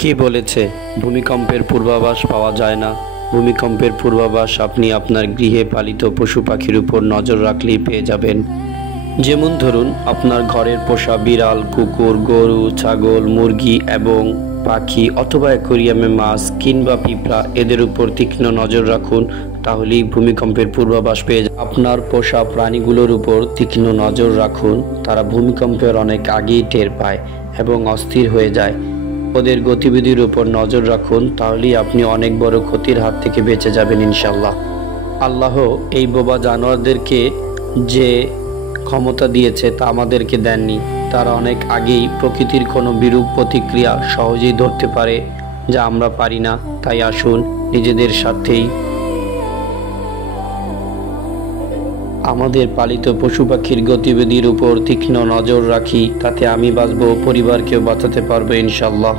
কে বলেছে ভূমিকম্পের পূর্বাভাস পাওয়া যায় না? ভূমিকম্পের পূর্বাভাস আপনি আপনার গৃহে পালিত পশু পাখির উপর নজর রাখলেই পেয়ে যাবেন। যেমন ধরুন, আপনার ঘরের পোষা বিড়াল, কুকুর, গরু, ছাগল, মুরগি এবং পাখি অথবা অ্যাকোয়ারিয়ামে মাছ কিংবা পিঁপড়া, এদের উপর তীক্ষ্ণ নজর রাখুন, তাহলেই ভূমিকম্পের পূর্বাভাস পেয়ে যাবেন। আপনার পোষা প্রাণীগুলোর উপর তীক্ষ্ণ নজর রাখুন, তারা ভূমিকম্পের অনেক আগেই টের পায় এবং অস্থির হয়ে যায়। ওদের গতিবিধির উপর নজর রাখুন, তাহলেই আপনি অনেক বড় ক্ষতির হাত থেকে বেঁচে যাবেন ইনশাল্লাহ। আল্লাহ এই বোবা জানোয়ারদেরকে যে ক্ষমতা দিয়েছে তা আমাদেরকে দেননি। তারা অনেক আগেই প্রকৃতির কোনো বিরূপ প্রতিক্রিয়া সহজেই ধরতে পারে, যা আমরা পারি না। তাই আসুন নিজেদের সাথেই আমাদের পালিত পশু পাখির গতিবিধির উপর তীক্ষ্ণ নজর রাখি, তাতে আমি বাঁচবো, পরিবারকেও বাঁচাতে পারবো ইনশাল্লাহ।